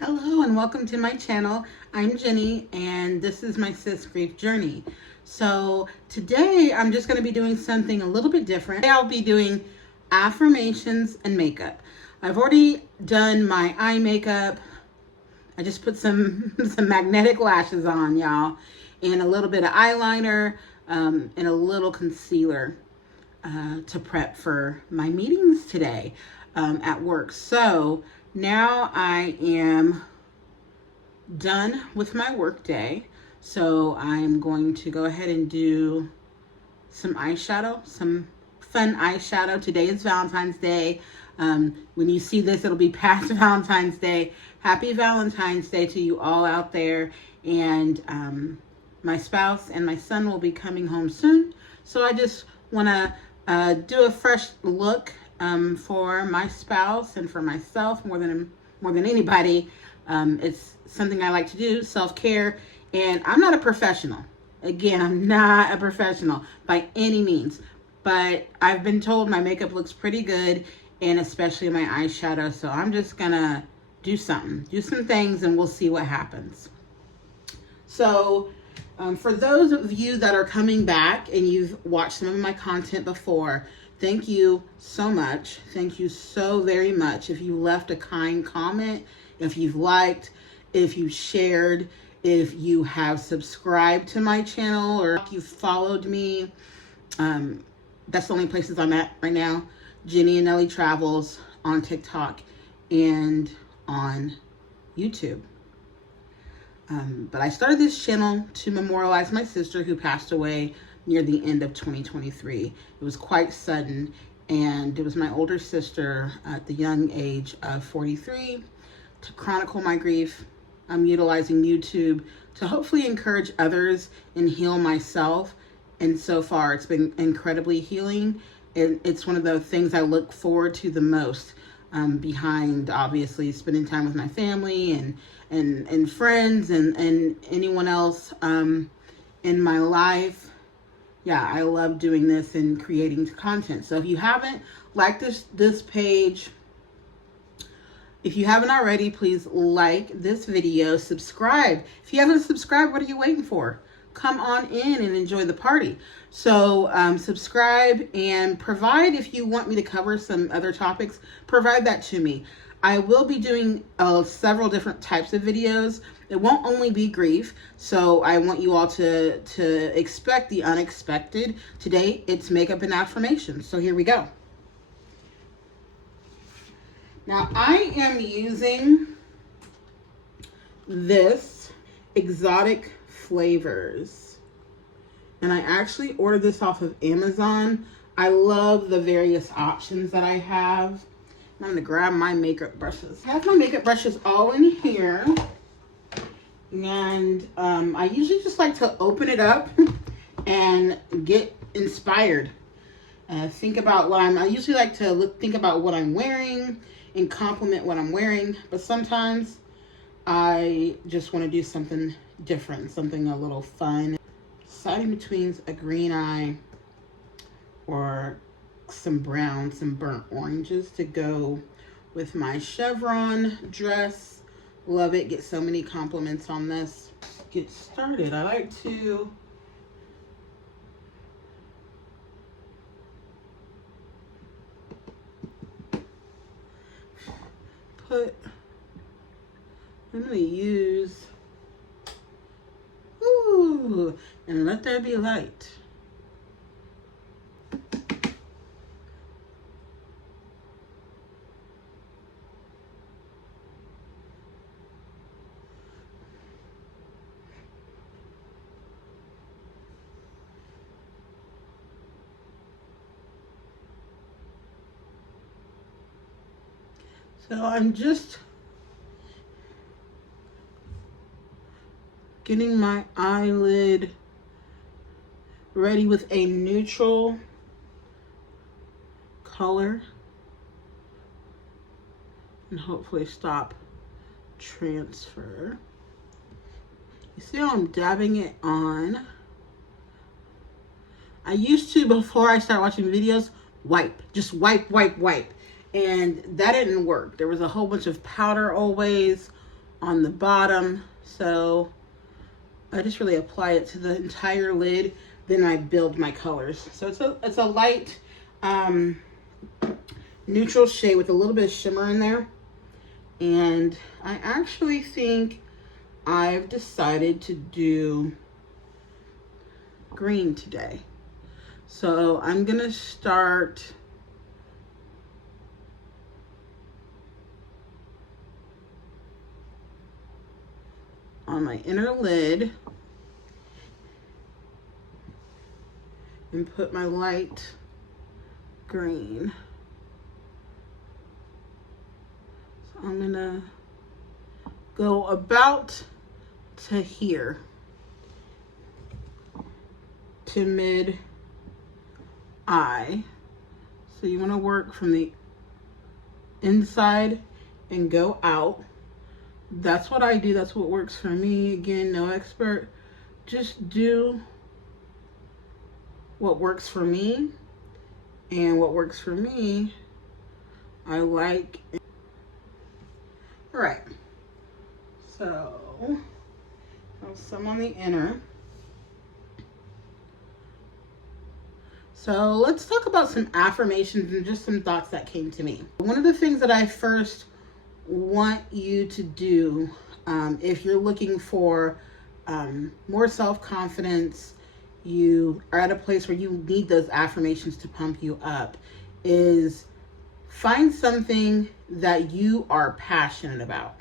Hello and welcome to my channel. I'm Jenny and this is my sis grief journey. So today I'm just going to be doing something a little bit different. I'll be doing affirmations and makeup. I've already done my eye makeup. I just put some magnetic lashes on, y'all, and a little bit of eyeliner and a little concealer to prep for my meetings today at work. So now I am done with my work day. So I'm going to go ahead and do some eyeshadow, some fun eyeshadow. Today is Valentine's Day. When you see this, it'll be past Valentine's Day. Happy Valentine's Day to you all out there. And my spouse and my son will be coming home soon. So I just want to do a fresh look for my spouse and for myself more than anybody. It's something I like to do, self-care, and I'm not a professional. Again, I'm not a professional by any means, but I've been told my makeup looks pretty good, and especially my eyeshadow, so I'm just gonna do some things, and we'll see what happens. So for those of you that are coming back and you've watched some of my content before, thank you so much. Thank you so very much. If you left a kind comment, if you've liked, if you've shared, if you have subscribed to my channel, or if you've followed me, that's the only places I'm at right now. Jenny and Nellie Travels on TikTok and on YouTube. But I started this channel to memorialize my sister who passed away near the end of 2023. It was quite sudden, and it was my older sister at the young age of 43. To chronicle my grief, I'm utilizing YouTube to hopefully encourage others and heal myself. And so far, it's been incredibly healing. And it's one of the things I look forward to the most, behind obviously spending time with my family and friends and anyone else in my life. Yeah, I love doing this and creating content. So if you haven't liked this page, if you haven't already, please like this video, subscribe. If you haven't subscribed, what are you waiting for? Come on in and enjoy the party. So subscribe and provide, if you want me to cover some other topics, provide that to me. I will be doing several different types of videos. It won't only be grief, so I want you all to expect the unexpected. Today, it's makeup and affirmations. So here we go. Now, I am using this Exotic Flavors, and I actually ordered this off of Amazon. I love the various options that I have. I'm going to grab my makeup brushes. I have my makeup brushes all in here, and I usually just like to open it up and get inspired. Think about what I usually like to think about what I'm wearing and compliment what I'm wearing, but sometimes I just want to do something different, something a little fun. Deciding between a green eye or some brown, some burnt oranges to go with my chevron dress. Love it. Get so many compliments on this. Get started. I like to I'm going to use, and let there be light. So I'm just getting my eyelid ready with a neutral color and hopefully stop transfer. You see how I'm dabbing it on? I used to, before I started watching videos, just wipe. And that didn't work. There was a whole bunch of powder always on the bottom. So I just really apply it to the entire lid. Then I build my colors. So it's a light neutral shade with a little bit of shimmer in there. And I actually think I've decided to do green today. So I'm gonna start on my inner lid and put my light green. So I'm gonna go about to here, to mid eye. So you want to work from the inside and go out. That's what I do. That's what works for me. Again, no expert. Just do what works for me. And what works for me, I like. All right. So, some on the inner. So let's talk about some affirmations and just some thoughts that came to me. One of the things that I first want you to do, if you're looking for more self-confidence, you are at a place where you need those affirmations to pump you up, is find something that you are passionate about.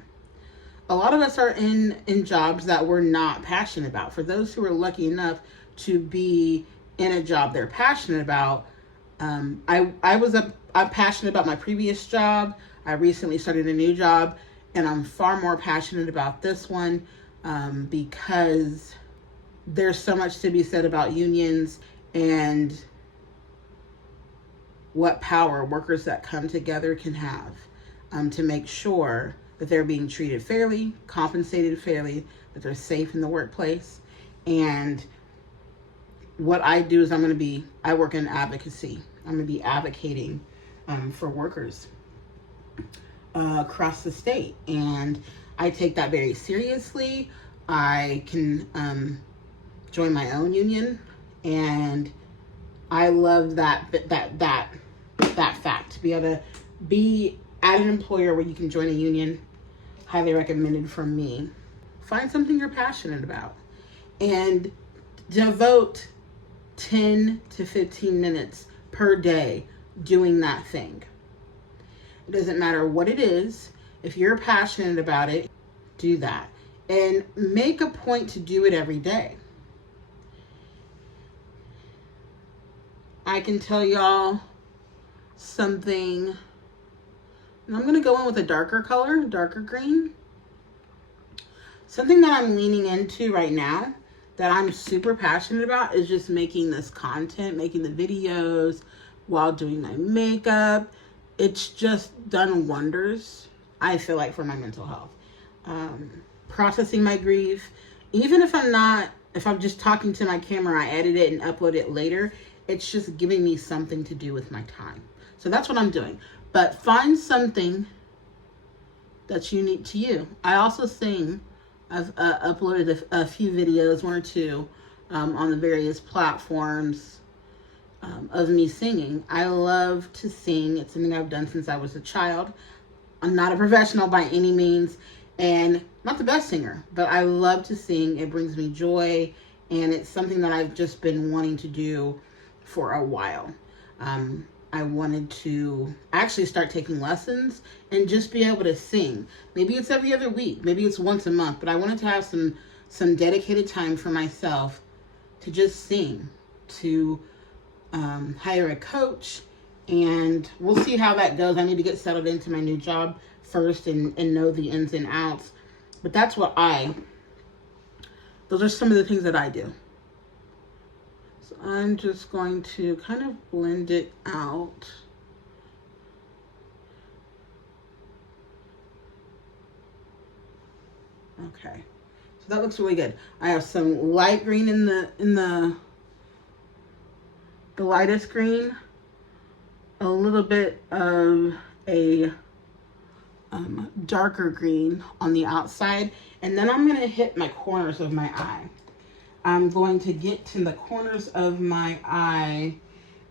A lot of us are in jobs that we're not passionate about. For those who are lucky enough to be in a job they're passionate about, I'm passionate about my previous job. I recently started a new job, and I'm far more passionate about this one because there's so much to be said about unions and what power workers that come together can have to make sure that they're being treated fairly, compensated fairly, that they're safe in the workplace. And what I do is I work in advocacy. I'm going to be advocating for workers across the state. And I take that very seriously. I can join my own union, and I love that fact, to be able to be at an employer where you can join a union. Highly recommended from me. Find something you're passionate about and devote 10 to 15 minutes per day doing that thing. It doesn't matter what it is. If you're passionate about it, do that. And make a point to do it every day. I can tell y'all something. And I'm going to go in with a darker color, darker green. Something that I'm leaning into right now that I'm super passionate about is just making this content, making the videos while doing my makeup. It's just done wonders, I feel like, for my mental health. Processing my grief. Even if I'm just talking to my camera, I edit it and upload it later. It's just giving me something to do with my time. So that's what I'm doing. But find something that's unique to you. I also sing. I've uploaded a few videos, one or two, on the various platforms of me singing. I love to sing. It's something I've done since I was a child. I'm not a professional by any means, and not the best singer, but I love to sing. It brings me joy, and it's something that I've just been wanting to do for a while. I wanted to actually start taking lessons and just be able to sing. Maybe it's every other week, maybe it's once a month, but I wanted to have some dedicated time for myself to just sing, to hire a coach, and we'll see how that goes. I need to get settled into my new job first and know the ins and outs. But that's what those are some of the things that I do. So I'm just going to kind of blend it out. Okay, so that looks really good. I have some light green in the lightest green, a little bit of a darker green on the outside. And then I'm going to hit my corners of my eye. I'm going to get to the corners of my eye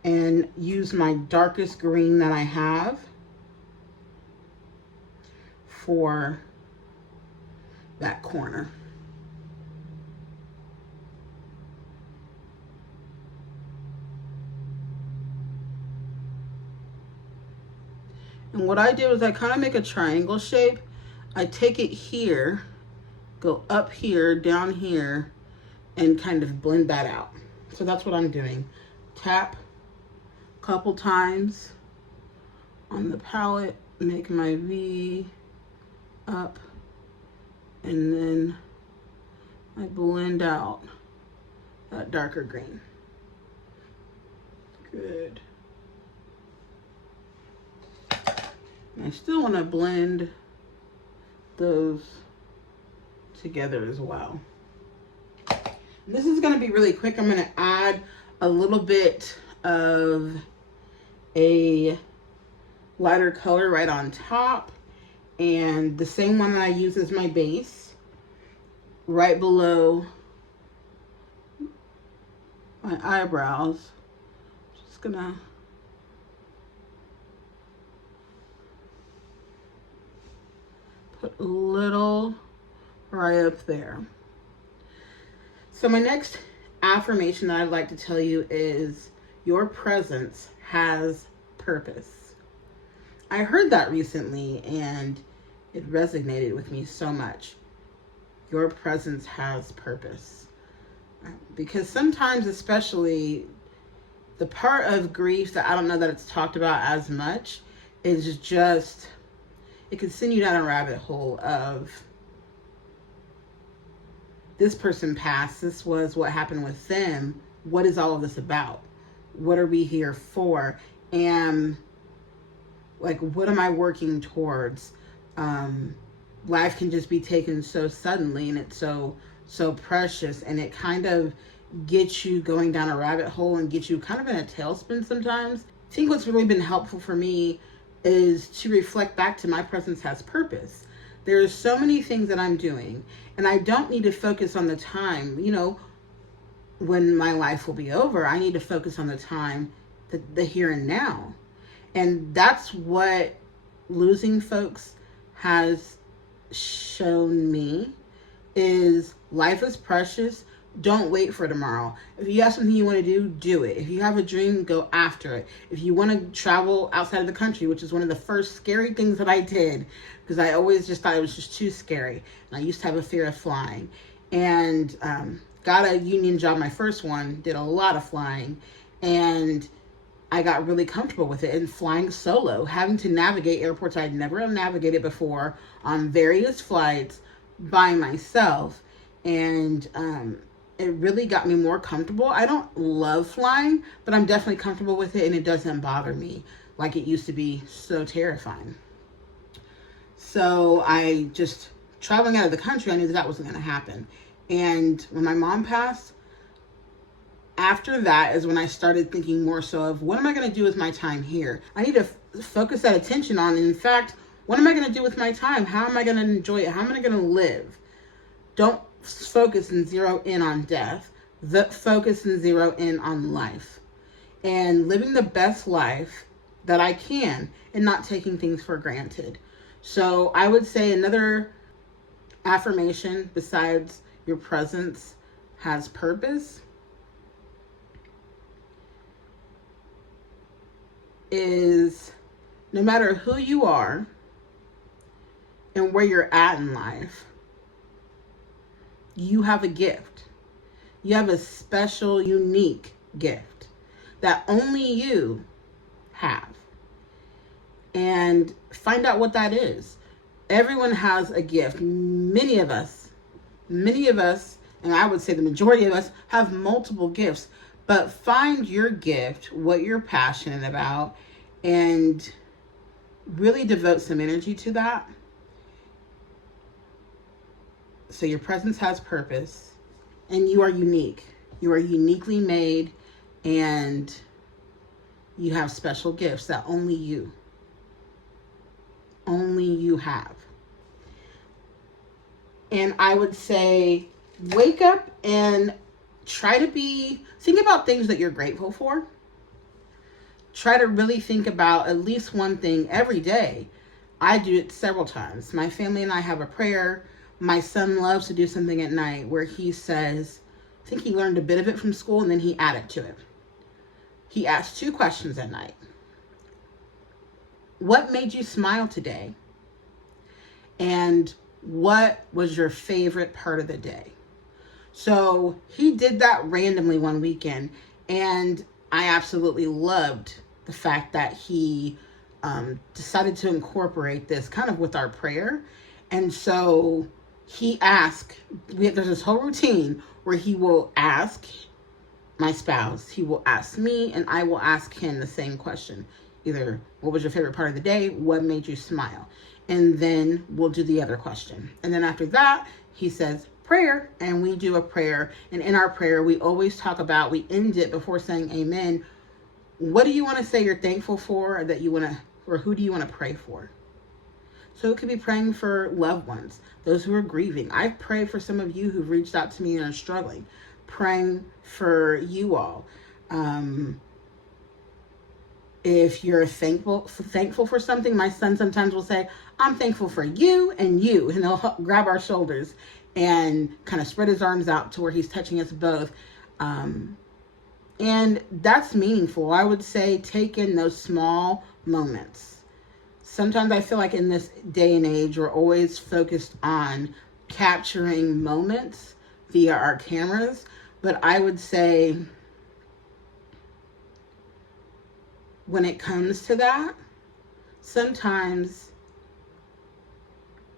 and use my darkest green that I have for that corner. And what I do is I kind of make a triangle shape. I take it here, go up here, down here, and kind of blend that out. So that's what I'm doing. Tap a couple times on the palette, make my V up, and then I blend out that darker green. Good. And I still want to blend those together as well. And this is going to be really quick. I'm going to add a little bit of a lighter color right on top, and the same one that I use as my base right below my eyebrows. Just gonna put a little right up there. So my next affirmation that I'd like to tell you is your presence has purpose. I heard that recently and it resonated with me so much. Your presence has purpose. Because sometimes, especially, the part of grief that I don't know that it's talked about as much is just, it can send you down a rabbit hole of, this person passed, this was what happened with them, what is all of this about? What are we here for? And like, what am I working towards? Life can just be taken so suddenly, and it's so precious, and it kind of gets you going down a rabbit hole and gets you kind of in a tailspin sometimes. I think what's really been helpful for me is to reflect back to my presence has purpose. There's so many things that I'm doing, and I don't need to focus on the time, when my life will be over. I need to focus on the time, the here and now. And that's what losing folks has shown me, is life is precious. Don't wait for tomorrow. If you have something you want to do it. If you have a dream, go after it. If you want to travel outside of the country, which is one of the first scary things that I did, because I always just thought it was just too scary. And I used to have a fear of flying. And got a union job, my first one, did a lot of flying. And I got really comfortable with it, and flying solo, having to navigate airports I'd never navigated before on various flights by myself. And it really got me more comfortable. I don't love flying, but I'm definitely comfortable with it, and it doesn't bother me like it used to be so terrifying. So I just, traveling out of the country, I knew that wasn't going to happen. And when my mom passed, after that is when I started thinking more so of, what am I going to do with my time here? I need to focus that attention on, in fact, what am I going to do with my time? How am I going to enjoy it? How am I going to live? Don't focus and zero in on death. Focus and zero in on life. And living the best life that I can, and not taking things for granted. So I would say another affirmation besides your presence has purpose is, no matter who you are and where you're at in life, you have a gift. You have a special, unique gift that only you have. And find out what that is. Everyone has a gift. Many of us, and I would say the majority of us, have multiple gifts. But find your gift, what you're passionate about, and really devote some energy to that. So your presence has purpose, and you are unique. You are uniquely made, and you have special gifts that only you only you have. And I would say, wake up and think about things that you're grateful for. Try to really think about at least one thing every day. I do it several times. My family and I have a prayer. My son loves to do something at night where he says, I think he learned a bit of it from school and then he added to it. He asks 2 questions at night. What made you smile today? And what was your favorite part of the day? So he did that randomly one weekend, and I absolutely loved the fact that he decided to incorporate this kind of with our prayer. And so he asked, there's this whole routine where he will ask my spouse, he will ask me, and I will ask him the same question. Either, what was your favorite part of the day? What made you smile? And then we'll do the other question. And then after that, he says prayer, and we do a prayer. And in our prayer, we always talk about, we end it before saying amen. What do you want to say you're thankful for, or who do you want to pray for? So it could be praying for loved ones, those who are grieving. I've prayed for some of you who've reached out to me and are struggling. Praying for you all. If you're thankful for something, my son sometimes will say, I'm thankful for you, and he'll grab our shoulders and kind of spread his arms out to where he's touching us both. And that's meaningful. I would say take in those small moments. Sometimes I feel like in this day and age, we're always focused on capturing moments via our cameras. But I would say when it comes to that, sometimes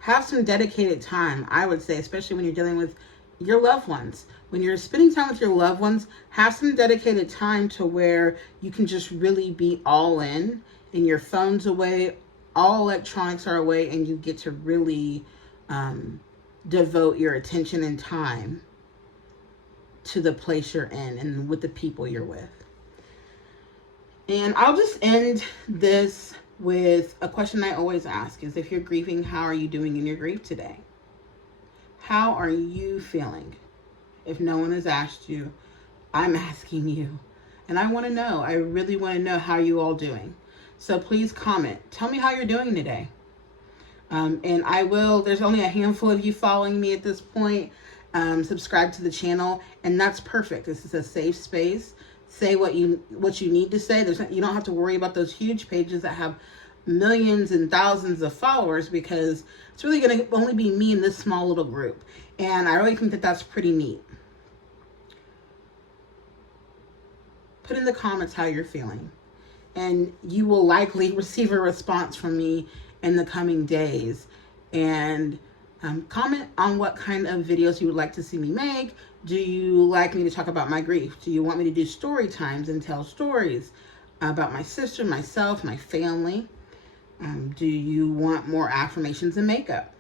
have some dedicated time. I would say, especially when you're dealing with your loved ones. When you're spending time with your loved ones, have some dedicated time to where you can just really be all in, and your phone's away, all electronics are away, and you get to really devote your attention and time to the place you're in and with the people you're with. And I'll just end this with a question I always ask is, if you're grieving, how are you doing in your grief today? How are you feeling? If no one has asked you, I'm asking you. And I want to know. I really want to know how you all doing. So please comment. Tell me how you're doing today. And there's only a handful of you following me at this point. Subscribe to the channel, and that's perfect. This is a safe space. Say what you need to say. You don't have to worry about those huge pages that have millions and thousands of followers, because it's really going to only be me and this small little group. And I really think that that's pretty neat. Put in the comments how you're feeling, and you will likely receive a response from me in the coming days. And comment on what kind of videos you would like to see me make. Do you like me to talk about my grief? Do you want me to do story times and tell stories about my sister, myself, my family? Do you want more affirmations and makeup?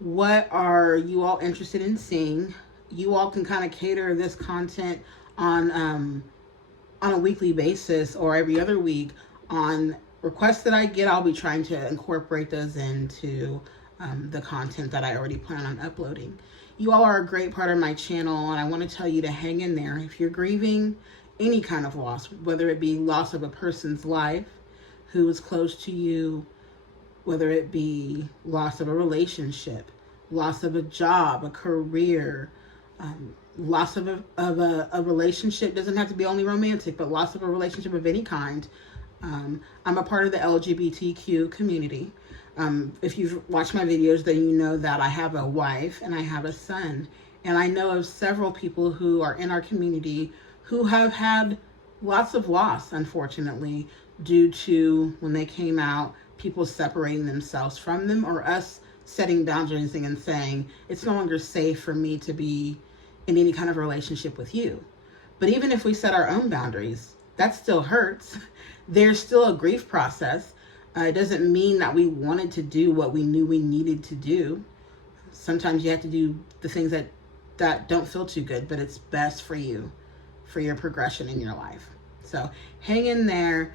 What are you all interested in seeing? You all can kind of cater this content on a weekly basis or every other week. On requests that I get, I'll be trying to incorporate those into the content that I already plan on uploading. You all are a great part of my channel, and I want to tell you to hang in there. If you're grieving any kind of loss, whether it be loss of a person's life who is close to you, whether it be loss of a relationship, loss of a job, a career, loss of a relationship, doesn't have to be only romantic, but loss of a relationship of any kind. I'm a part of the LGBTQ community. If you've watched my videos, then you know that I have a wife and I have a son. And I know of several people who are in our community who have had lots of loss, unfortunately, due to when they came out, people separating themselves from them, or us setting boundaries and saying, it's no longer safe for me to be in any kind of relationship with you. But even if we set our own boundaries, that still hurts. There's still a grief process. It doesn't mean that we wanted to do what we knew we needed to do. Sometimes you have to do the things that don't feel too good, but it's best for you, for your progression in your life. So hang in there.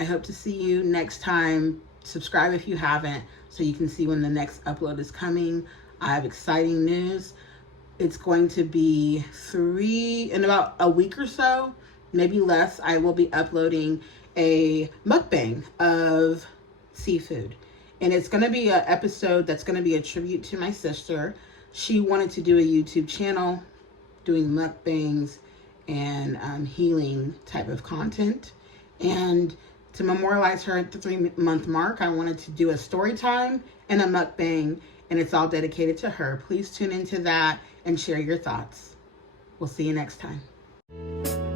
I hope to see you next time subscribe if you haven't so you can see when the next upload is coming. I have exciting news. It's going to be in about a week or so, maybe less. I will be uploading a mukbang of seafood. And it's going to be an episode that's going to be a tribute to my sister. She wanted to do a YouTube channel doing mukbangs and healing type of content. And to memorialize her at the 3-month mark, I wanted to do a story time and a mukbang, and it's all dedicated to her. Please tune into that and share your thoughts. We'll see you next time.